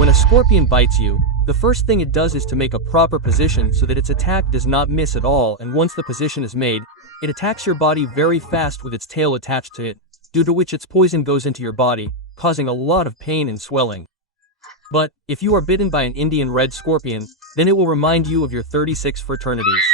When a scorpion bites you, the first thing it does is to make a proper position so that its attack does not miss at all, and once the position is made, it attacks your body very fast with its tail attached to it, due to which its poison goes into your body, causing a lot of pain and swelling. But, if you are bitten by an Indian red scorpion, then it will remind you of your 36 fraternities.